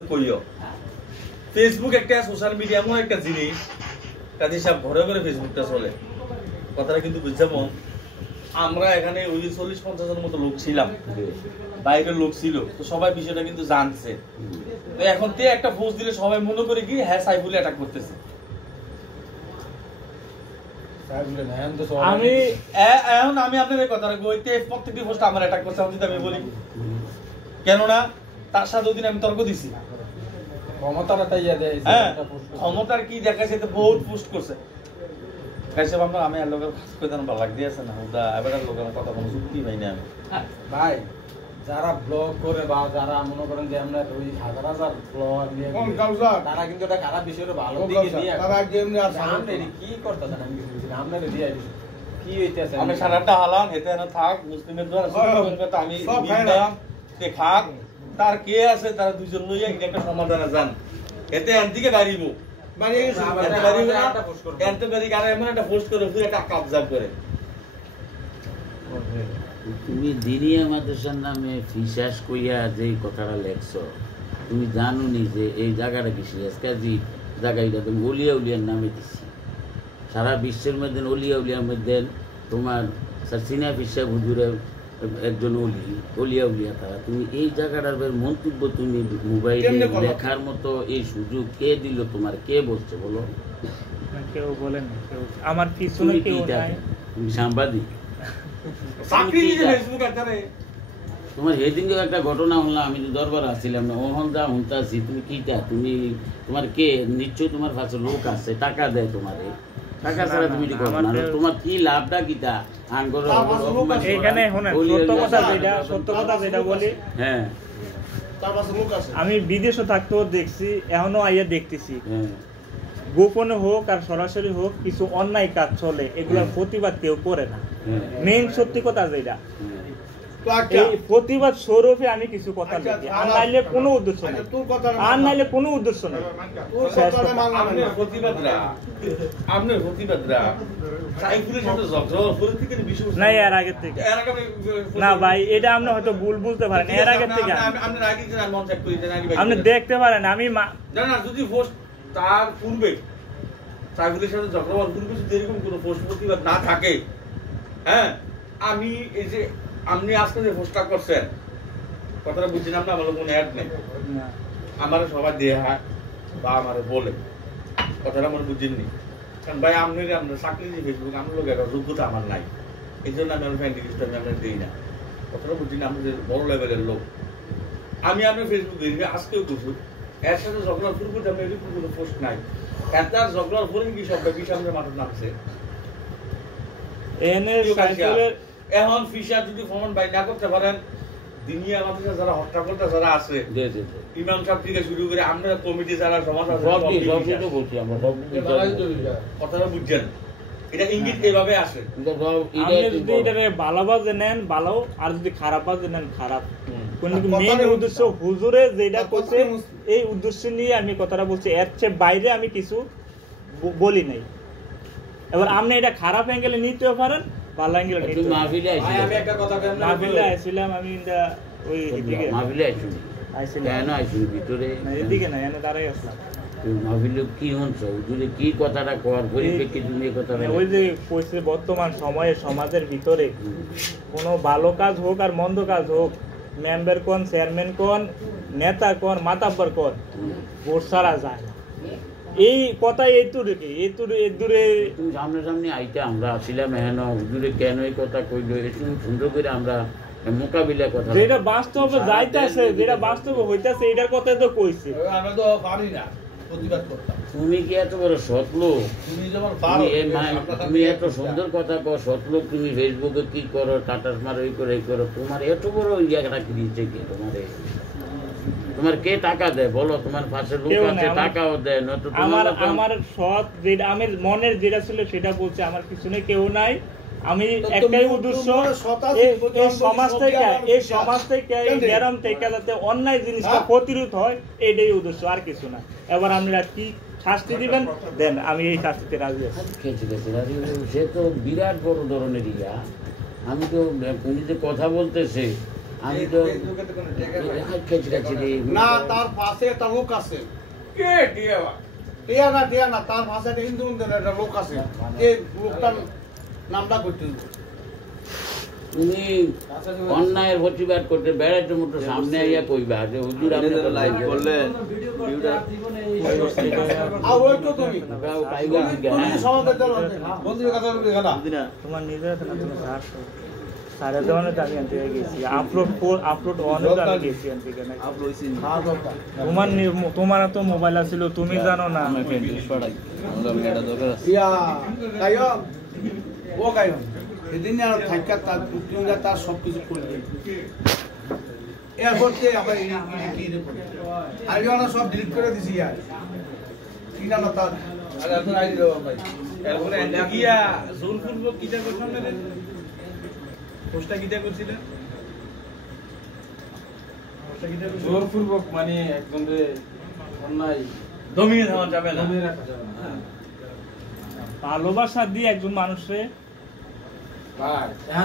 কইও ফেসবুক একটা social media এমন একটা জিনিস কাজে সব ঘরে ঘরে ফেসবুকটা চলে কথাটা কিন্তু বুঝছেন আমরা এখানে ওই 40-50 জনের মতো লোক ছিলাম বাইরের লোক ছিল তো সবাই বিষয়টা কিন্তু জানছে তো এখন তে একটা পোস্ট দিলে সবাই মনে করে কি হ্যাঁ সাইফুল অ্যাটাক করতেছে আমি এখন আমি আপনাদের কথা রাখবো ওইতে প্রত্যেকটি পোস্ট আমার অ্যাটাক করছে আমি বলি কেননা তার সাথে ওদিন আমি তর্ক দিছি ক্ষমতার কি দেখাচ্ছে বহুত পোস্ট করছে আমি লোকের কাজ করে ভালো লাগ দিয়েছে না এবার লোকের কথা কোনো যুক্তি পাই না আমি ভাই যারা ব্লগ করে বা যারা মনে করেন যে আমরা ওই হাজার হাজার ব্লগ নিয়ে তারা কিন্তু এটা খারাপ বিষয়টা ভালো দিকে নিয়ে সামনে কি করতেছেন আমি কিছু বুঝি আমরা দিয়ে কি হইতেছে আমি সারাটা হালাম এতে না থাক মুসলিমের দ্বারা কথা আমি তে খাক তার কে আছে তারা দুইজন লইয়া একটা সমাধানে যান এতে এনদিকে বাড়িব তুমি দিনিয়া মাদ্রাসার নামে ফিসাস কইয়া যে কথাটা লেখছ তুমি জানো নি যে এই জায়গাটা কি সিরাজকাজি জায়গা এটা তুমি অলিয়া উলিয়ার নামে দিচ্ছি সারা বিশ্বের মধ্যে অলিয়া উলিয়ার মধ্যে তোমার সিনা ফিসা হুজুরের একজন অলিয়া উলিয়া তারা তুমি এই জায়গাটার মন্তব্য তুমি মোবাইলে লেখার মতো এই সুযোগ কে দিল তোমার কে বলছে বলো কেউ বলেন আমার পিছনে কেউ নাই তুমি সাংবাদিক তোমার সেদিনকে একটা ঘটনা শুনলাম আমি তো দরবার আসছিলাম না ওহন যা শুনতাছি তুমি কিটা তুমি তোমার কে নিশ্চয় তোমার কাছে লোক আছে টাকা দেয় তোমারে টাকা ছাড়া তুমি তোমার কি লাভটা কিটা এখানে সত্য কথা যেটা বলি হ্যাঁ আমি বিদেশে থাকতেও দেখছি এখনো আইয়া দেখতেছি গোপনে হোক আর সরাসরি হোক কিছু অন্যায় কাজ চলে এগুলোর প্রতিবাদ কেউ করে না মেইন সত্যি কথা যেটা এই প্রতিবাদ স্বরূপে আমি কিছু কথা লিখি আর নাইলে কোনো উদ্দেশ্য নেই নাই এর আগে থেকে না ভাই এটা আপনি হয়তো ভুল বুঝতে পারেন এর আগে থেকে আপনি দেখতে পারেন আমি যদি তার পূর্বে সাইফুলের সাথে ঝগড়া হওয়ার পূর্বে যদি এরকম কোনো পোস্ট প্রতিবাদ না থাকে হ্যাঁ আমি এই যে আপনি আজকে যে পোস্টটা করছেন কথাটা বুঝছেন আপনি আমার কোনো অ্যাড নেই আমার সবাই দেয়া বা আমার বলে কথাটা আমার বুঝেননি কারণ ভাই আপনার চাকরি যে ফেসবুক আমার লোক একটা যোগ্যতা আমার নাই এই জন্য আমি আমার ফ্যান রিকোয়েস্ট আমি আপনার দিই না কথাটা বুঝছেন আপনি যে বড় লেভেলের লোক আমি আপনার ফেসবুক দিই আজকেও করছি এর সাথে ঝগড়ার পূর্বে আমি এরকম কোনো পোস্ট নাই এটার ঝগড়ার পরে কি সবটা কি সামনে মাঠে নামছে এখন ফিশা যদি ফোন বাই না করতে পারেন দিনিয়া আমাদের যারা হট্টাকলটা যারা আছে ইমাম সাহেব থেকে শুরু করে আমরা কমিটি যারা সমাজ কথাটা বুঝছেন এটা ইঙ্গিত এইভাবে আসে আপনি যদি এটারে ভালো বাজে নেন ভালো আর যদি খারাপ বাজে নেন খারাপ কিন্তু মেইন উদ্দেশ্য হুজুরে যেটা করছে এই উদ্দেশ্য নিয়ে আমি কথাটা বলছি এর চেয়ে বাইরে আমি কিছু বলি নাই এবার আপনি এটা খারাপ অ্যাঙ্গেলে নিতে পারেন ভালো অ্যাঙ্গেলে নিতে আমি একটা কথা মাহফিলে আইছিলাম আমি ওই দিকে মাহফিলে আইছিলাম কেন আইছিলাম ভিতরে না এদিকে না এনে দাঁড়াই আসলাম মাহফিলে কি হচ্ছে হুজুরে কি কথাটা কর পরিপ্রেক্ষিতে তুমি এই কথাটা ওই যে কইছে বর্তমান সময়ে সমাজের ভিতরে কোনো ভালো কাজ হোক আর মন্দ কাজ হোক মেম্বার কোন চেয়ারম্যান কোন নেতা কোন মাতাব্বর কোন ভোট ছাড়া যায় না এই কথা দূরে তুমি সামনে আইতে আমরা আসছিলাম এখানে হুজুরে কেন এই কথা কইলো একটু সুন্দর করে আমরা মোকাবিলা কথা যেটা বাস্তবে যাইতাছে যেটা বাস্তবে হইতাছে এটার কথা তো কইছি আমি তো পারি না প্রতিবাদ করতাম তুমি কি এত বড় সৎলোক তুমি এত সুন্দর কথা কও সৎলোক তুমি ফেসবুকে কি করো টাটাস মারো এই করো তোমার এত বড় জায়গাটা কি দিচ্ছে কি তোমার কে টাকা দেয় বলো তোমার পাশে লোক আছে টাকাও দেয় না তো আমার সৎ যেটা আমি মনের যেটা ছিল সেটা বলছে আমার পিছনে কেউ নাই আমি একটাই উদ্দেশ্য এই সমাজ থেকে এই গ্রাম থেকে যাতে অন্যায় জিনিসটা প্রতিরোধ হয় এটাই উদ্দেশ্য আর কিছু না এবার আপনারা কি শাস্তি দিবেন দেন আমি এই শাস্তিতে রাজি আছি সে তো বিরাট বড় ধরনের আমি তো উনি যে কথা বলতেছে আমি তো না তার পাশে একটা লোক আছে কে টিয়া টিয়া না তার পাশে একটা হিন্দু মন্দিরের একটা লোক আছে এই লোকটার নামটা করতে তুমি অন্যায়ের প্রতিবাদ করতে বেড়াইতে মতো সামনে আইয়া কইবা যে হুজুর আপনি লাইভ করলেন তোমার নিজের তুমি সাড়ে দেওয়ানে আমি আনতে গেছি আপলোড অনেক আমি গেছি আনতে গেলে তোমার তো মোবাইল আছিল তুমি জানো না সেদিন আর থাকা তার পুত্রিকা তার সব কিছু করে এরপর আবার আর আমরা সব ডিলিট করে দিছি আর কি নাম তার এখন আই দেব ভাই এরপরে গিয়া জোরপূর্বক কিটা করছেন না পোস্টটা কিটা করছিলেন জোরপূর্বক মানে একজনের অন্যায় দমিয়ে দেওয়া যাবে না দমিয়ে রাখা যাবে না ভালোবাসা দিয়ে একজন মানুষে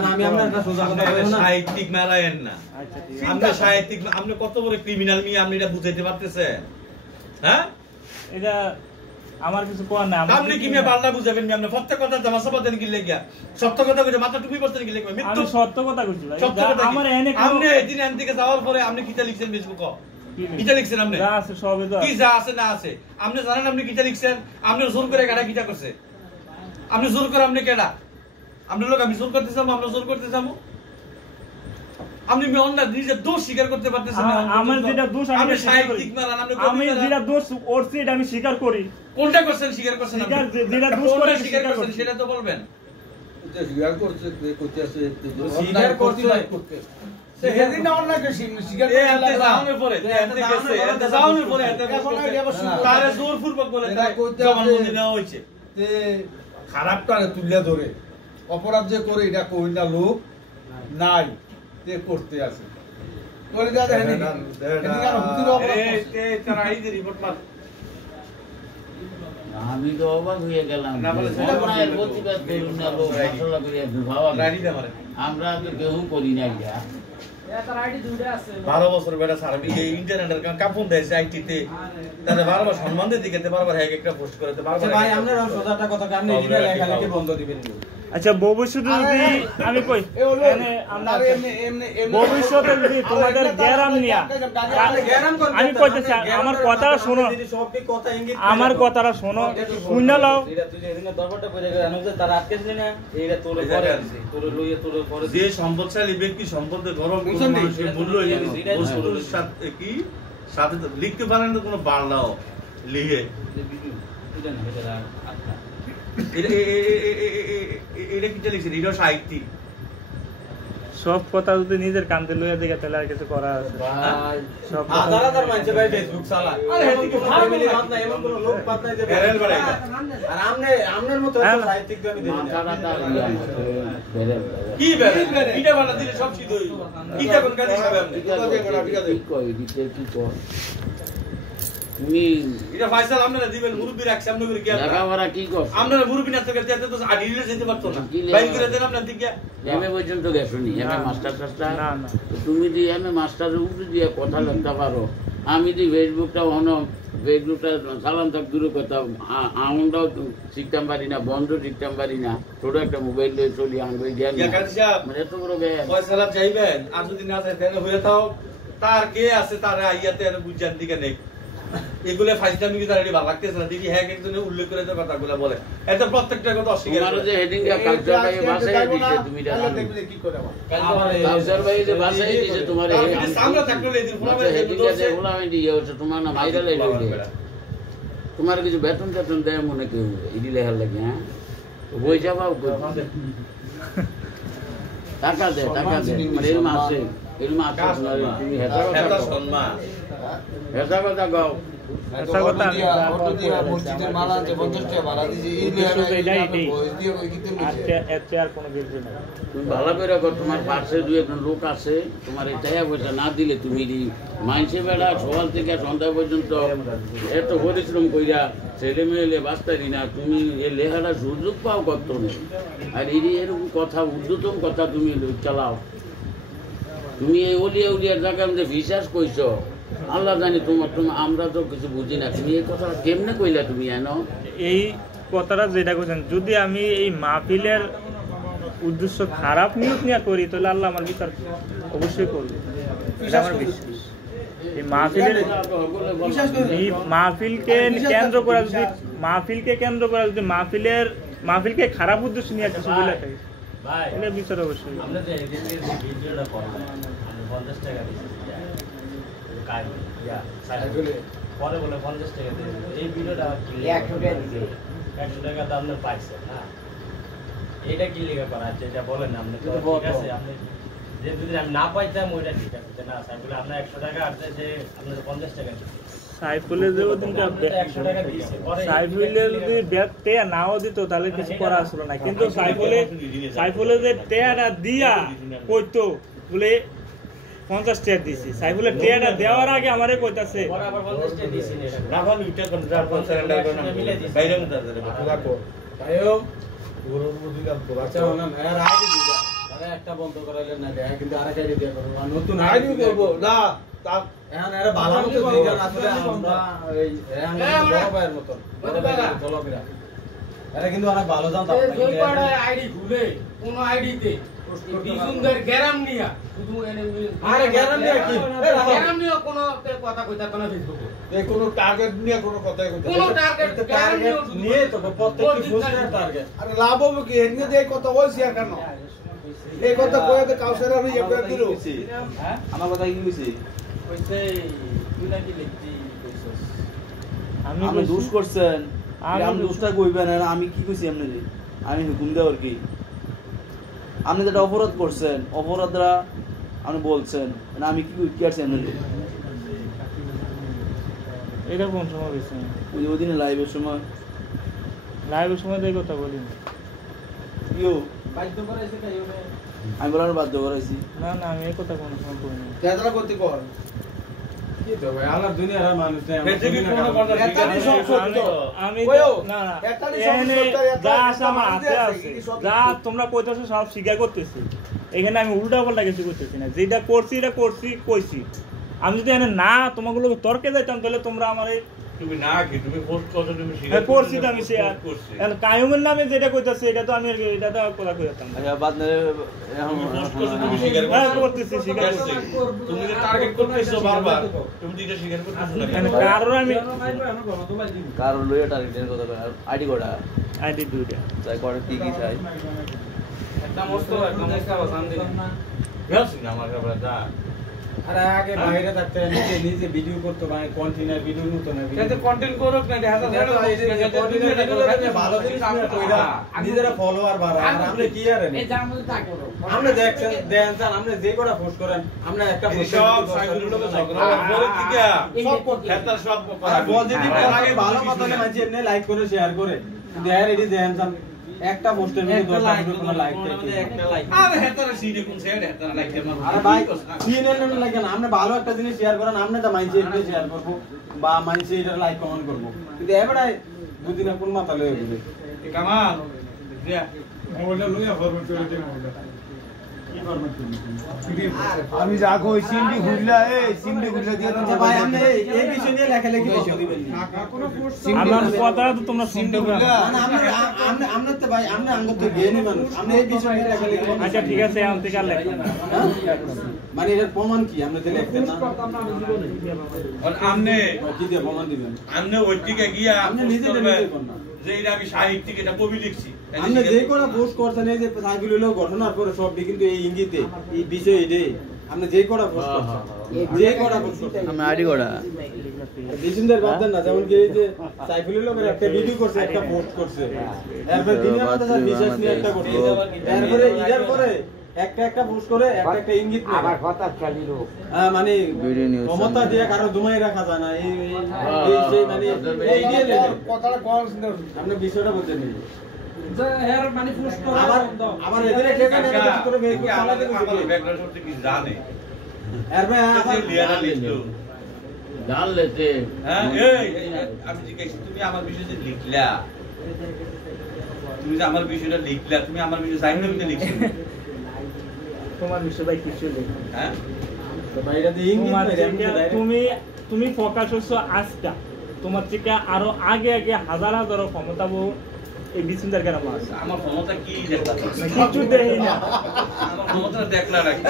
আমি আপনার একটা সোজা কথা বলবো না সাহিত্যিক মারায়েন না আচ্ছা ঠিক আমরা সাহিত্যিক আপনি কত বড় ক্রিমিনাল মিয়া আপনি এটা বুঝাইতে পারতেছেন হ্যাঁ এটা আমার কিছু কোয়ার না আপনি কি মিয়া বাংলা বুঝাবেন আপনি প্রত্যেক কথা জামাসা পাতেন কি লাগিয়া সত্য কথা কইতে মাথা টুপি পরতেন কি লাগিয়া আমি সত্য কথা কইছি ভাই সত্য কথা আমার এনে আপনি এদিন এন থেকে যাওয়ার পরে আপনি কিটা লিখছেন ফেসবুক কিটা লিখছেন আপনি যা আছে সবই তো কি যা আছে না আছে আপনি জানেন আপনি কিটা লিখছেন আপনি জোর করে গাড়া কিটা করছে আপনি জোর করে আপনি কেডা আপনি লোক আমি জোর করতে যাবো আমরা জোর করতে যাবো আপনি অন্যায় নিজের দোষ স্বীকার করতে পারতেছেন না আমার যেটা দোষ আপনি সাহিত্যিক মারান আমি যেটা দোষ করছি এটা আমি স্বীকার করি কোনটা করছেন স্বীকার করছেন যেটা দোষ করে স্বীকার করছেন সেটা তো বলবেন স্বীকার করছে করতে আছে স্বীকার করতে সেদিন না অন্যকে স্বীকার এই এতে যাওনের পরে এতে গেছে এতে যাওনের পরে এতে তারে জোরপূর্বক বলে জবানবন্দি নেওয়া হয়েছে যে খারাপটা তুলে ধরে অপরাধ যে করে এটা কই না লোক নাই তে করতে আছে করে দেয়া দেখেন রিপোর্ট পাস আমি তো অবাক হয়ে গেলাম অন্যায়ের প্রতিবাদ করুন না লোক মশলা করে ভাবা আমরা তো কেউ করি না ইয়া 12 বছর বেটা সার্ভিস এই ইন্টারনেটের কাপন দেয় আইটিতে তাহলে বারবার সম্মান দিতে গেতে বারবার এক একটা পোস্ট করতে বারবার ভাই আপনারা সোজাটা কথা কারণে এটা লেখালেখি বন্ধ দিবেন আচ্ছা ভবিষ্যতে যদি আমি কই মানে আমরা ভবিষ্যতে যদি তোমাদের গ্যারাম নিয়া আমি কইতেছি আমার কথাটা শোনো আমার কথাটা শোনো শুনে নাও যে সম্পদশালী ব্যক্তি সম্পদের গরম মানুষের মূল্য বস্তুর সাথে কি সাথে লিখতে পারেন না কোনো বাংলাও লিখে এটা কি লিখছেন এটা সাহিত্যিক সব কথা যদি নিজের কান্দে লইয়া দিকে তাহলে আর কিছু করা আছে সব হাজার মানুষ ভাই ফেসবুক চালায় আরে এদিকে ফ্যামিলি মাত না এমন কোন লোক পাত নাই যে বেরেল বাড়াই আর আমনের মতো সাহিত্যিক আমি দেই কি বেরেল এটা বানা দিলে সব শীত হই কিটা কোন কাজ হিসাবে আপনি কি কই দিতে কি কর তুমি এটা ফাইসাল আপনারা দিবেন মুরব্বি রাখছে আপনি করে কি লেখাপড়া কি কর আপনারা মুরব্বি না থেকে যেতে তো আডিলে যেতে পারতো না বাইক করে দেন আপনার দিকে এমএ পর্যন্ত গেছনি এমএ মাস্টার টাস্টার না না তুমি যে এমএ মাস্টারের উপরে দিয়ে কথা লিখতে পারো আমি যে ফেসবুকটা ফেসবুকটা সালাম থাক দূরে কথা আমরাও শিখতাম পারি না বন্ধ শিখতাম পারি না ছোট একটা মোবাইল দিয়ে চলি আনবে জ্ঞান মানে এত বড় জ্ঞান পয়সা যাইবেন আর যদি না যায় তাহলে হয়ে থাও তার কে আছে তার আইয়াতে আর বুঝান দিকে নেই এগুলো ফাইজলামি কি তার এটি ভালো লাগতেছে না দেখি হ্যাঁ একজনে উল্লেখ করে দেওয়ার কথাগুলো বলে এত প্রত্যেকটা কথা অস্বীকার তোমার যে হেডিং এর কালচার ভাই ভাষায় দিছে তুমি জানো কি করে আবার কালচার ভাই যে ভাষায় দিছে তোমার আমরা থাকলে এদিন ফোনে হেডিং এর যে বলা দিয়ে হচ্ছে তোমার না ভাইরাল হইলো তোমার কিছু বেতন টেতন দেয় মনে কেউ ইডি লেখার লাগে হ্যাঁ বই যাবাও টাকা দে মানে এরম আছে তুমি হেতা সম্মান হেতা কথা গাও আচ্ছা কথা মসজিদের মালা যে 50 টাকা ভাড়া দিছি এই আর কোনো কিছু না তুমি ভালো করে কর তোমার পাশে দুই একজন লোক আছে তোমার এই টাকা পয়সা না দিলে তুমি মাইনসে বেড়া সকাল থেকে সন্ধ্যা পর্যন্ত এত পরিশ্রম কইরা ছেলে মেয়েলে বাঁচতারি না তুমি এই লেখাটা সুযোগ পাও কত নেই আর এরকম কথা উর্ধতম কথা তুমি চালাও তুমি এই ওলিয়া উলিয়ার জায়গার মধ্যে বিশ্বাস কইছো, আল্লাহ জানি তোমার আমরা তো কিছু বুঝি না। তুমি এই কথাটা কেমনে কইলা তুমি এনো? এই কথাটা যেটা কইছেন, যদি আমি এই মাহফিলের উদ্দেশ্য খারাপ নিয়োগ নিয়ে করি তাহলে আল্লাহ আমার বিচার অবশ্যই করবে, এটা আমার বিশ্বাস। এই মাহফিলকে কেন্দ্র করা যদি মাহফিলকে খারাপ উদ্দেশ্য নিয়ে কিছু বলে থাকে তাহলে বিচার অবশ্যই। পরে বলে 50 টাকা দিয়ে এই ভিডিওটা 100 টাকা দাম পাইছেন না, এটা কি লেখা করা আছে এটা বলেন না আপনি। তো ঠিক আছে, আপনি যে যদি আমি না পাইতাম ওইটা ঠিক আছে না সাইফুল আপনার 100 টাকা আর যে আপনি 50 টাকা সাইফুলের যে ওদিনটা 100 টাকা দিয়েছে, পরে সাইফুলের যদি ব্যাটতে নাও দিত তাহলে কিছু করা আসলো না, কিন্তু সাইফুলের যে টেয়াটা দিয়া কইতো বলে 50 টাকা দিছি, সাইফুলের টেয়াটা দেওয়ার আগে আমারে কইতাছে পরে আবার 50 টাকা দিয়েছি না রাভাল উইটা কোন যার কোন সারেন্ডার কোন বাইরে মত আছে বাবা কো তাইও গরুর মুদি গাল তো আচ্ছা না এর আইডি দিবা, আরে একটা বন্ধ করাইলেন না দেয়, কিন্তু আরেক আইডি দিয়া করব, নতুন আইডি করব না তা এখন এর ভালো মতো দিগান আসলে আমরা এই বড় ভাইয়ের মত বড় ভাইরা চলো বিরা এরা কিন্তু অনেক ভালো জানতা ওই পাড়া আইডি খুলে কোন আইডিতে সুন্দর গ্যারাম নিয়া শুধু এনে আরে গ্যারাম নিয়া কি গ্যারাম নিয়া কোন কথা কইতা কোন ফেসবুকে এই কোন টার্গেট নিয়ে কোন কথাই কইতে কোন টার্গেট নিয়ে তো প্রত্যেকটি পোস্টার টার্গেট আরে লাভ হবে কি এনে যে কথা বলছি কেন এই কথা কইতে কাউসার আমি ইয়ে করে দিল হ্যাঁ আমার কথা কি কইছি? কইছে তুই নাকি লিখতি কইছস আপনি দোষ করছেন, আমি দোষটা কইবেন না, আমি কি কইছি আপনাদের? আমি হুকুম দেওয়ার কি? আপনি যেটা অপরাধ করছেন, অপরাধরা আপনি বলছেন না, আমি কি আছি আপনাদের? এটা কোন সময় হইছে? ওই দিনে লাইভের সময় এই কথা বলি কিও বাধ্য করাইছে কাইও না, আমি বলার বাধ্য করাইছি না না, আমি এই কথা কোন সময় কই না। তেদরা করতে কর কি তো ভাই আলার দুনিয়ার মানুষ নাই পৃথিবী কোন কথা একানি সব সত্য আমি ওইও, না না একানি সব এখানে সত্য, যা একানি আছে আমার হাতে আছে, যা তোমরা কইতাছো সব স্বীকার করতেছি, এখানে আমি উল্টা পাল্টা কিছু করতেছি না, যেটা করছি এটা করছি কইছি। আমি যদি এখানে না তোমাগুলো তর্কে যাইতাম তাহলে তোমরা আমার তুমি না কি তুমি পোস্ট করছো, তুমি স্বীকার করছি তো আমি শেয়ার করছি কায়ুমের নামে যেটা কইতাছে এটা তো আমি এটা তো কথা কইতাম না। আচ্ছা বাদ না এখন পোস্ট করছো, তুমি স্বীকার হ্যাঁ করছো করতেছি, স্বীকার করছি। তুমি যে টার্গেট করতেছো বারবার, তুমি তো এটা স্বীকার করতেছো না কেন? কারণ আমি কারো লইয়া টার্গেটের কথা কই আইডি কোডা আইডি দুইটা চাই কোডা কি চাই একটা মস্ত একটা বাসান দিলেন গেছি না আমার কাছে যা আরে আগে বাইরে থাকতে নিজে ভিডিও করতে মানে কন্টেন্ট ভিডিও নতো না এটা কন্টেন্ট করো না দেখা যায় ভালো জিনিস না তো এটা নিজেরা ফলোয়ার বাড়া আর আমরা কি আর এই জামু তা করো আমরা দেখছেন দেন আমরা যে কোটা পোস্ট করেন আমরা একটা সব সাইকেলের লোকে ঝগড়া করে দিকে সব কথা সব কথা পজিটিভ আগে ভালো কথা মানছি এমনি লাইক করে শেয়ার করে কিন্তু এর এডি দেন একটা পোস্টের মধ্যে 10 কোনো লাইক একটা লাইক আরে হেতারা সিনে কোন সাইড হেতারা লাইক আমার আরে ভাই সিএনএন এর লাগে না আমরা ভালো একটা জিনিস শেয়ার করেন আমরা এটা মাইন্ডসে এটা শেয়ার করব বা মাইন্ডসে এটা লাইক কমেন্ট করব কিন্তু এবারে বুঝি না কোন মাথা লয়ে বুঝি কামাল দিয়া মোবাইলটা লইয়া ফরম্যাট করে দিন মোবাইলটা কি ফরম্যাট করবি আমি যা কই সিমডি ঘুরলা সিমডি ঘুরলা দিয়ে আচ্ছা ভাই আপনি এই বিষয় নিয়ে লেখালেখি কইছো দিবেন আমার কথা তো তোমরা শুনতে পারো। না আমরা তো ভাই আমরা আঙ্গত জ্ঞানী মানুষ আমরা এই বিষয় নিয়ে লেখালেখি করব আচ্ছা ঠিক আছে আমি থেকে আর লিখব না। মানে এর প্রমাণ কি আমরা তো লিখতে না আর আমনে কি দিয়ে প্রমাণ দিবেন আমনে ওই দিকে গিয়া আপনি নিজে নিজে কোন না যে এটা আমি সাহিত্যিক এটা কবি লিখছি আমরা যে কোনো পোস্ট করছেন এই যে সাইকেল হলো ঘটনার পরে সব কিন্তু এই ইঙ্গিতে এই বিষয় এটাই আমরা যে কোনো পোস্ট করছেন যে কোনো পোস্ট করছেন আমি আইডি কোডা বিজুনদের বাদ দেন না যেমন কি এই যে সাইকেল হলো একটা ভিডিও করছে একটা পোস্ট করছে এরপর দিনের মধ্যে স্যার বিশেষ নিয়ে একটা করছে এরপরে ইদার পরে একটা পোস্ট করে একটা ইঙ্গিত আবার কথা চালিলো মানে ক্ষমতা দিয়ে কারো দুমাই রাখা যায় না এই যে মানে এই দিয়ে কথাটা কোন আপনি বিষয়টা বুঝছেন না এর মানে পোস্ট করো আবার এদের একটা পোস্ট করে ফেসবুক চালাতে আমার ব্যাকগ্রাউন্ড করতে কি জানে এরপর আবার লিয়ারা লিখলো জানলেতে হ্যাঁ এই আমি জিজ্ঞাসা তুমি আমার বিষয়ে যে লিখলা তুমি যে আমার বিষয়টা লিখলা তুমি আমার বিষয়ে জানি না লিখছো তোমার বিষয়ে ভাই কিছু নেই। হ্যাঁ তুমি ফোকাস হচ্ছো আজকা, তোমার থেকে আরো আগে আগে হাজার হাজার ক্ষমতা এই বিচিন্তার কেন আছে। আমার ক্ষমতা কি দেখলাম? কিছু দেই না, আমার ক্ষমতা দেখলা নাকি?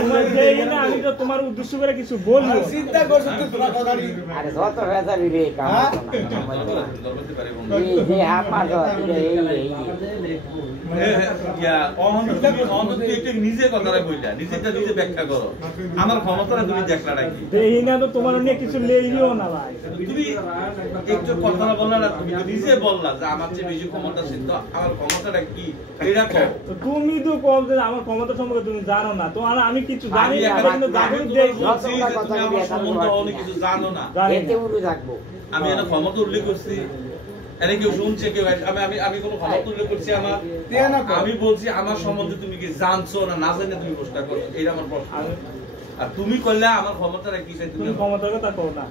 তোমার দেই না, আমি তো তোমার উদ্দেশ্য করে কিছু বলবো। চিন্তা করছো তো তোমার কথা কি? আরে যত ভেজালি রে কাম ধরতে পারি বন্ধু। এই যে আপা তো এই নিজে কথাটা বইলা নিজেটা নিজে ব্যাখ্যা করো। আমার ক্ষমতাটা তুমি দেখলা নাকি? দেই না তো তোমার নিয়ে কিছু লেইও না ভাই। তুমি একটু কথাটা বললা না, তুমি তো নিজে বললা যে আমার চেয়ে বেশি ক্ষমতা সিদ্ধ, আমার ক্ষমতাটা কি এটা কও। তো তুমি তো কল যে আমার ক্ষমতা সম্পর্কে তুমি জানো না, তো আমি কিছু জানি না, কিন্তু জানি দেই তুমি আমার সম্বন্ধে অনেক কিছু জানো না। এতে উড়ু থাকবো। আমি এটা ক্ষমতা উল্লেখ করছি, এনে কেউ শুনছে কেউ? আমি কোনো ক্ষমতা উল্লেখ করছি আমার? আমি বলছি আমার সম্বন্ধে তুমি কি জানছো না না জানে তুমি প্রশ্ন করছো, এটা আমার প্রশ্ন। আর তুমি করলে আমার ক্ষমতাটা কি চাই? তুমি ক্ষমতার কথা কও না,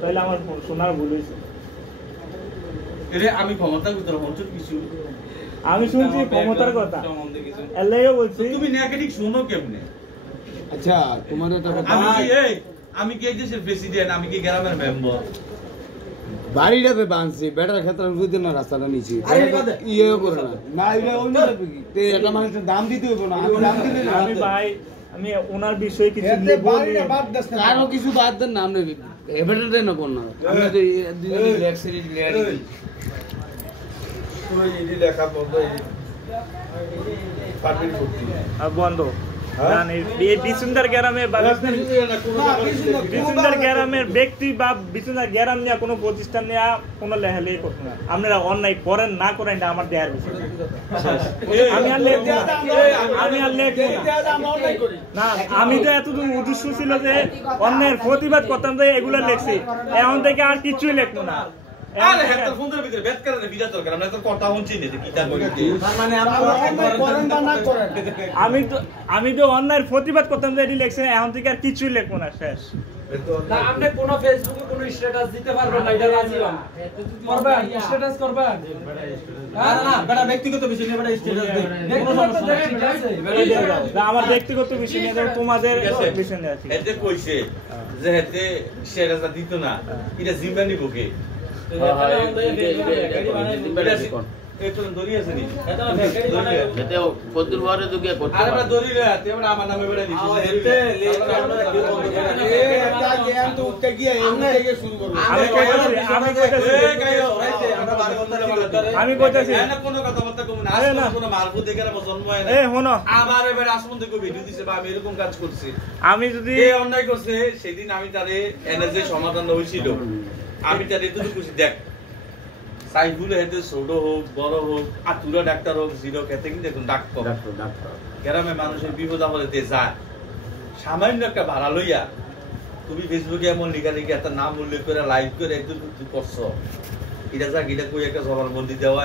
তাহলে আমার শোনার ভুল হয়েছে। আমি ক্ষমতার ভিতরে হচ্ছে কিছু আমি শুনছি ক্ষমতার কথা, এলাইও বলছি। তুমি নেগেটিভ শুনো কেমনে? আচ্ছা তোমার একটা কথা, আমি কি এই দেশের প্রেসিডেন্ট? আমি কি গ্রামের মেম্বার? বাড়িটাতে বাঁধছি বেটার ক্ষেত্রে বুঝতে না রাস্তাটা নিচে ইয়ে করে না না এটা অন্য একটা মানুষের দাম দিতে হইব না। আমি দাম দিলে না আমি ভাই আমি ওনার বিষয়ে কিছু আরো কিছু বাদ দেন না, আপনি এবারটাই না কোন না আমরা তো লেখা বন্ধ বন্ধ। এই বিচুন্দার গ্রামের ব্যক্তি বা বিচুন্দার গ্রাম নিয়ে কোনো প্রতিষ্ঠান নিয়ে কোনো লেহালেই করতো না। আপনারা অন্যায় করেন না করেন এটা আমার দেয়ার বিষয়। আমি আর লেখবো না, আমি তো এতদিন উদ্দেশ্য ছিল যে অন্যায়ের প্রতিবাদ করতাম, যে এগুলো লেখছি, এখন থেকে আর কিছুই লেখবো না। আমি তো অন্যায়ের প্রতিবাদ করতাম যে এটি লেখছে, এখন থেকে আর কিছুই লিখবো না, শেষ। আপনি কোনো ফেসবুকে কোনো স্ট্যাটাস দিতে পারবেন না, এটা রাজি করবেন? স্ট্যাটাস করবেন না, বেটা ব্যক্তিগত বিষয় নিয়ে বেটা স্ট্যাটাস দেন, কোনো সমস্যা নেই, ঠিক আছে? আমার ব্যক্তিগত বিষয় নিয়ে তোমাদের বিষয় নিয়ে আছে। এতে কইছে যে এতে স্ট্যাটাস দিত না, এটা জিম্মা নিব কে? আমি কইতাছি কোনো কথাবার্তা কম না, কোনো মারফু দেখে আমার জন্ম হয় না। আমার এবার আসমান থেকে ভিডিও দিছে বা আমি এরকম কাজ করছি, আমি যদি অন্যায় করছে সেদিন আমি তারে এনে যে সমাধান হয়েছিল আমি তার এতটুকু খুশি। দেখ সাইফুল হেতে ছোট হোক বড় হোক, আতুরা ডাক্তার হোক, জিরো খেতে কিন্তু এখন ডাক্তার গ্রামে মানুষের বিপদ আপদে যায়। সামান্য একটা ভাড়া লইয়া তুমি ফেসবুকে এমন লিখা লিখে একটা নাম উল্লেখ করে লাইভ করে এতটুকু করছো, এটা যাক এটা কই একটা জবানবন্দি দেওয়া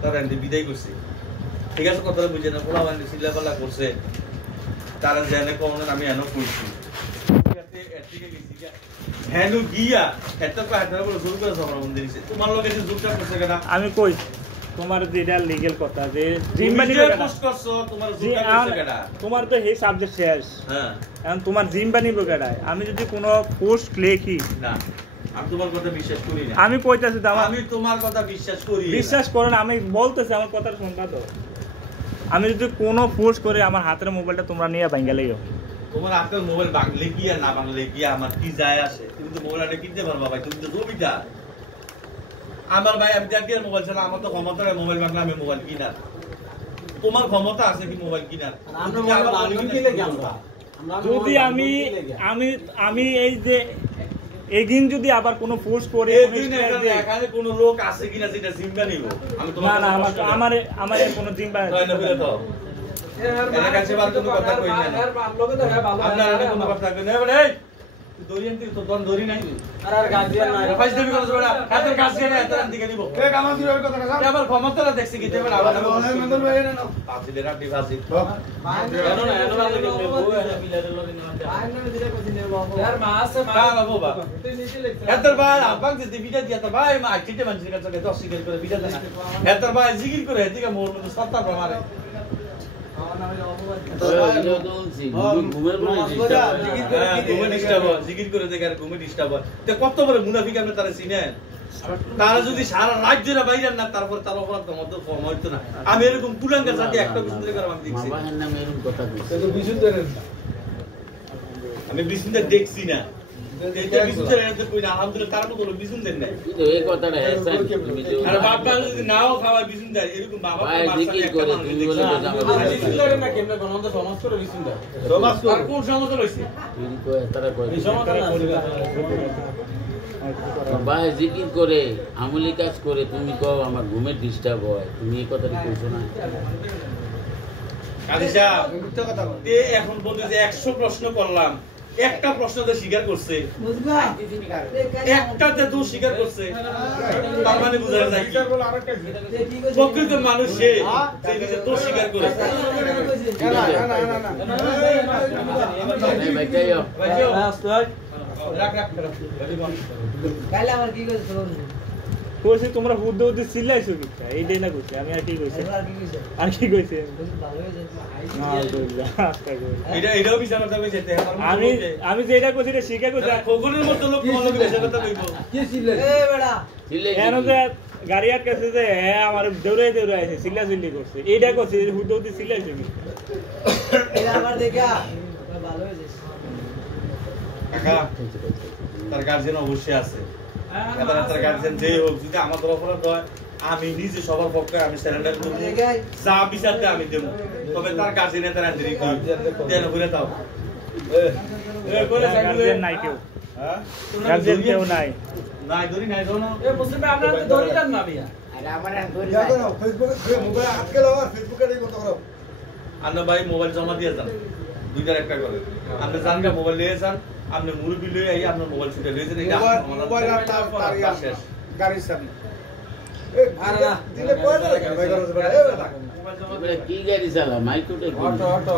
তারা এমনি বিদায় করছে। ঠিক আছে, কথাটা বুঝে না, পোলা বান্ধি চিল্লাপাল্লা করছে, তারা জেনে কখন আমি এনে করছি আমি কই তোমার যেটা লিগ্যাল কথা যে তোমার তো এই সাবজেক্ট শেষ, এখন তোমার জিম্বা নিব কেডায়? আমি যদি কোনো পোস্ট লিখি না, আমি তোমার কথা বিশ্বাস করি না। আমি কইতাছি আমি তোমার কথা বিশ্বাস করি, বিশ্বাস করেন। আমি বলতেছি আমার কথা শুনবা তো। আমি যদি কোনো পোস্ট করে আমার হাতের মোবাইলটা তোমরা নিয়ে ভাঙ্গা লইও, তোমার হাতের মোবাইল ভাঙলে কি আর না ভাঙলে কি আমার কি যায় আসে? তুমি তো মোবাইলটা কিনতে পারবা ভাই, তুমি তো জমিটা। আমার ভাই আমি দেখি আর মোবাইল ছাড়া আমার তো ক্ষমতা নেই মোবাইল ভাঙলে আমি মোবাইল কিনার। তোমার ক্ষমতা আছে কি মোবাইল কিনার? যদি আমি এই যে এগিন যদি আবার কোনো পোস্ট করে এখানে কোনো লোক আছে কিনা যেটা জিম্বা নিব? আমি না না, আমার কোনো জিম্বা ক্ষমতা দেখছি কি জিগির করে মোর মধ্যে সত্তা প্রমাণে জিকির করে দেখে আর ঘুমে ডিস্টার্ব হয় কত বড় মুনাফিক আপনি তারা চিনেন তারা যদি সারা রাজ্যেরা বাইরেন না তারপর তার অপরাধ মধ্যে কম হইতো না আমি এরকম কুলাঙ্গার জাতি একটা বিশুদ্ধ করে আমি দেখছি আমি বিশুদ্ধ দেখছি না আলহামদুলিল্লাহ তার মতো বিশুদ্ধের নাই আর বাবা যদি নাও খাওয়ায় বিশুদ্ধ এরকম বাবা কোন সমস্যা রয়েছে ভাই জিকির করে আমলি কাজ করে তুমি কও আমার ঘুমের ডিস্টার্ব হয় তুমি এই কথাটা কইছো না এখন বলতে 100 প্রশ্ন করলাম একটা প্রশ্নতে স্বীকার করছে একটাতে দোষ স্বীকার করছে তার মানে বোঝা যায় প্রকৃত মানুষ সে নিজে দোষ স্বীকার করে কইছে তোমরা হুদ্দে হুদ্দে চিল্লাইছো কি এইটাই না কইছে আমি আর কি কইছে আর কি কইছে এটাও বিচার কথা কইছে আমি যেটা কইছি এটা শিখা কইছে খগনের মতো লোক তোমার লোক বেশি কথা কইবো কি চিল্লাই এ বেড়া চিল্লাই কেন যে গাড়ি আটকাছে যে হ্যাঁ আমার দৌড়াই আছে চিল্লাচিল্লি করছে এইটা কইছে হুদ্দে হুদ্দে চিল্লাইছো কি এটা আমার দেখা ভালো হয়েছে কাকা তার গার্জিয়ান অবশ্যই আছে এবার তার গার্জিয়ান যে হোক যদি আমাদের অপরাধ হয় আমি নিজে সবার পক্ষে আমি স্যারেন্ডার করব যা বিচারতে আমি দেব তবে তার গার্জিয়ান তার আন্তরিক দেন ঘুরে দাও গার্জিয়ান নাই কেউ হ্যাঁ গার্জিয়ান কেউ নাই নাই ধরি নাই ধরো এ মুসলিম ভাই আপনারা তো ধরি দেন না মিয়া আরে আমার ধরি দাও ফেসবুকে মোবাইল আটকে লাও ফেসবুকে এই কথা করো আন্না ভাই মোবাইল জমা দিয়ে যান দুইটার একটা করে আপনি জানগা মোবাইল নিয়ে যান আপনি মুরবি লই আই আপনার মোবাইল ছুটে লইছেন এটা মোবাইল আর তার শেষ গাড়ির সামনে আরে না দিলে কয়টা ভাই করছ বড় এ কি গাড়ি চালা মাইক উঠে অটো